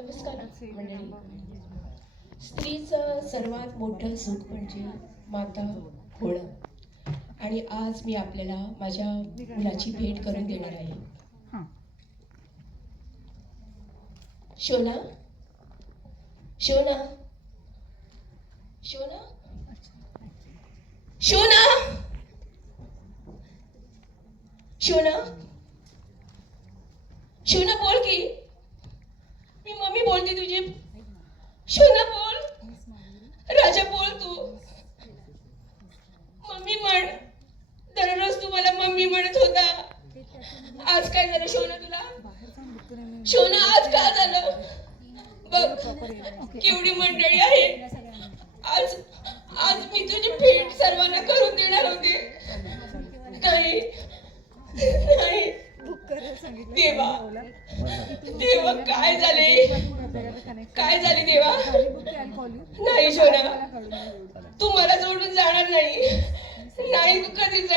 नमस्कार मंडळी. स्त्रीचं सर्वात मोठं सुख म्हणजे माता होणं. आणि आज मी आपल्याला माझ्या मुलाची भेट करून देणार आहे. शोना, शोना, शोना, शोना, शोना, शोना बोल की. मी मम्मी बोलते तुझी. शोना बोल. राजा बोल तू. मम्मी म्हण. दररोज तू मला मम्मी म्हणत होता. आज काय झालं शोना तुला? शोना आज काय झालं? बघ केवढी मंडळी आहे. आज आज मी तुझी भेट सर्वांना करून देणार होते. नाही नाही देवा, देवा काय झाले? काय झाले देवा? नाही शोना, तू मला सोडून जाणार नाही. नाही तू कधीच